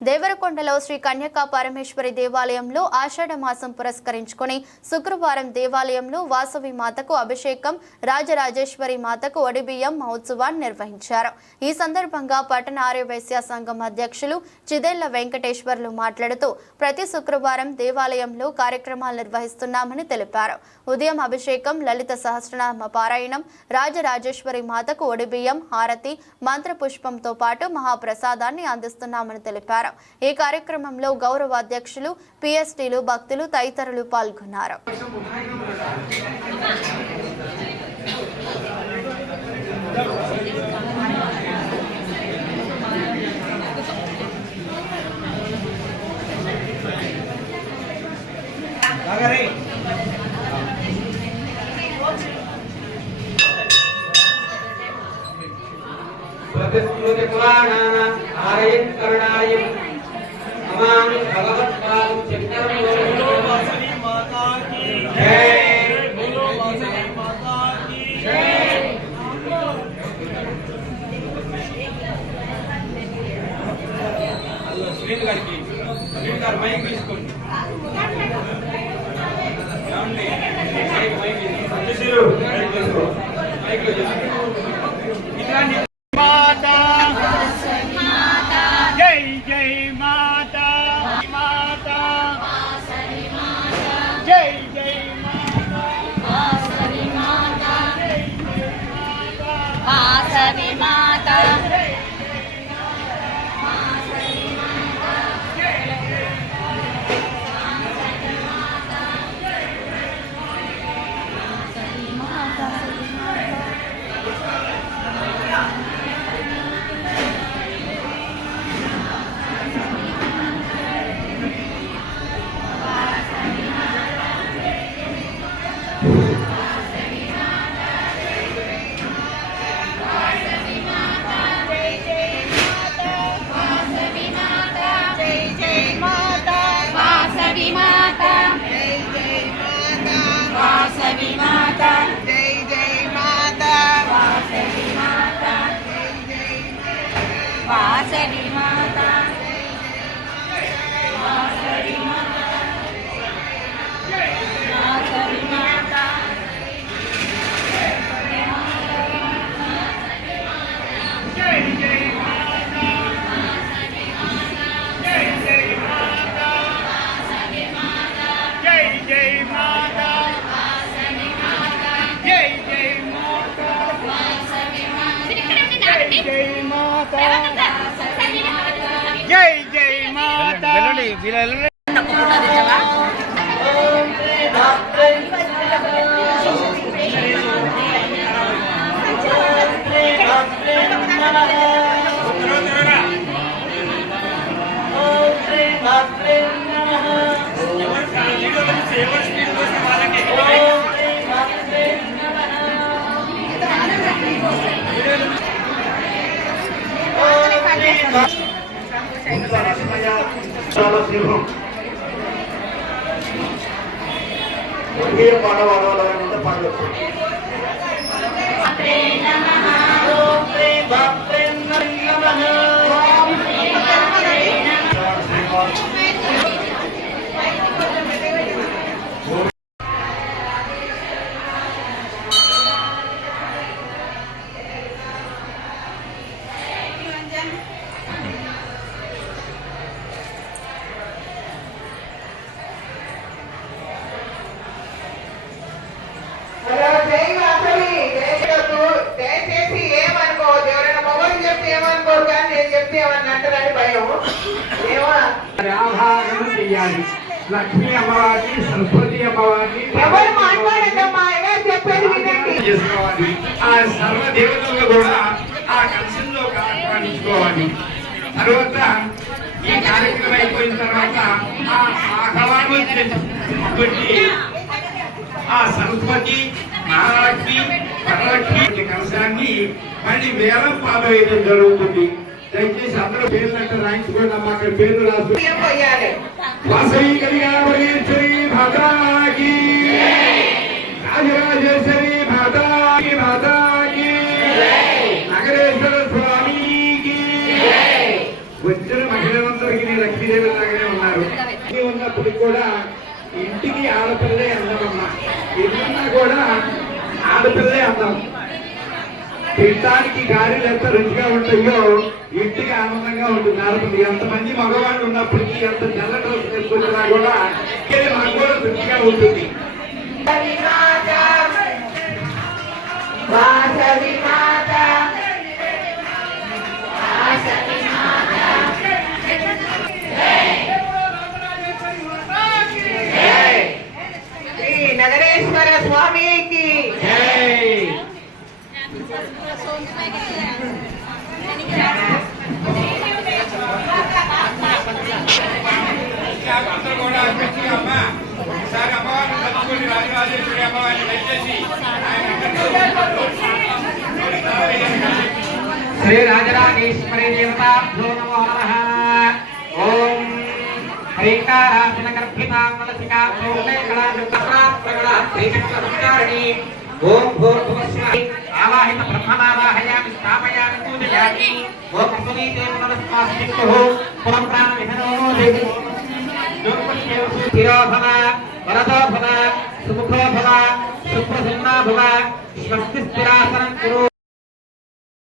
దేవరకొండలో శ్రీ కన్యకా పరమేశ్వరి దేవాలయంలో ఆషాఢ మాసం పురస్కరించుకొని శుక్రవారం దేవాలయంలో వాసవి మాతకు అభిషేకం, రాజరాజేశ్వరి మాతకు ఒడిబియ్యం మహోత్సవాన్ని నిర్వహించారు. ఈ సందర్భంగా పట్టణ ఆర్యవైశ్య సంఘం అధ్యక్షులు చిదేళ్ల వెంకటేశ్వర్లు మాట్లాడుతూ ప్రతి శుక్రవారం దేవాలయంలో కార్యక్రమాలు నిర్వహిస్తున్నామని తెలిపారు. ఉదయం అభిషేకం, లలిత సహస్రనామ పారాయణం, రాజరాజేశ్వరి మాతకు ఒడిబియ్యం, హారతి, మంత్రపుష్పంతో పాటు మహాప్రసాదాన్ని అందిస్తున్నామని తెలిపారు. ఈ కార్యక్రమంలో గౌరవ అధ్యక్షులు, పిఎస్టీలు, భక్తులు తదితరులు పాల్గొన్నారు. नमामि भगवत्पादं चक्रं बोलो वासवी माता की जय, बोलो वासवी माता की जय। अल्लाह श्रीन गार మైక్ తీసుకోండి. ఏమండి మైక్ తీసుకో. మైక్ లో ఇట్లాంటి మాతా జై జై మాతా మాతా జై జై మాతా వాసవి మాతా వాసవి మాతా जय जय माता సింహం ఒకే పాడవాడవాళ్ళ పాడవచ్చు. లక్ష్మీ అమ్మవారిని, సరస్వతి అమ్మవారిని చేసుకోవాలి. ఆ సర్వ దేవతలు కూడా ఆ కలశంలో ఆహ్వానించుకోవాలి. తర్వాత ఈ కార్యక్రమం అయిపోయిన తర్వాత ఆ ఆహ్వానం పెట్టి ఆ సరస్వతి, మహాలక్ష్మి, వరలక్ష్మి కలశాన్ని మళ్ళీ వేలం పాలు వేయడం జరుగుతుంది. దయచేసి అందరూ పేర్లంటే రాయించుకోండి అమ్మా. అక్కడ పేర్లు రాసుకోవాలి. వాసవి కన్యకా పరమేశ్వరి మాతాకి, రాజరాజేశ్వరి మాతాకి, మాతాకి, నగరేశ్వర స్వామికి వచ్చిన మహిళలందరికీ ఉన్నప్పటికి కూడా ఇంటికి ఆడపిల్లే అందమమ్మా. ఎన్నున్నా కూడా ఆడపిల్లే అందం. తినడానికి గారెలు ఎంత రుచిగా ఉంటాయో ఇంటికి ఆనందంగా ఉంటుంది ఆడపిల్ల. ఎంతమంది మగవాళ్ళు ఉన్నప్పటికీ ఎంత తెల్ల డ్రెస్ వేసుకున్నా కూడా మాకు కూడా రుచిగా ఉంటుంది. నగరేశ్వర స్వామికి అందరూ కూడా అనిపించింది అమ్మ. ఒకసారి అమ్మవారిని తలుచుకొని రాజరాజేశ్వరి అమ్మవారిని దయచేసి శ్రీ రాజరాజేశ్వరి దేవతాభ్యో నమో నమః. ఓం హ్రీంకారాసన గర్భితాం నలసికా సోమే కళాయుక్తప్రాప్తగళ శ్రీచక్రసంచారిణి. ఓం భూర్భువస్వః ఆవాహిత బ్రహ్మమావాహయామి స్థాపయామి పూజయామి. ఓం సునీతే పునరస్మాస్మిక్కుః పురం ప్రాణ విహనో దేవి. స్థిరో భవ వరదో భవ సుముఖో భవ సుప్రసన్నా భవ స్వస్తి స్థిరాసనం కురు.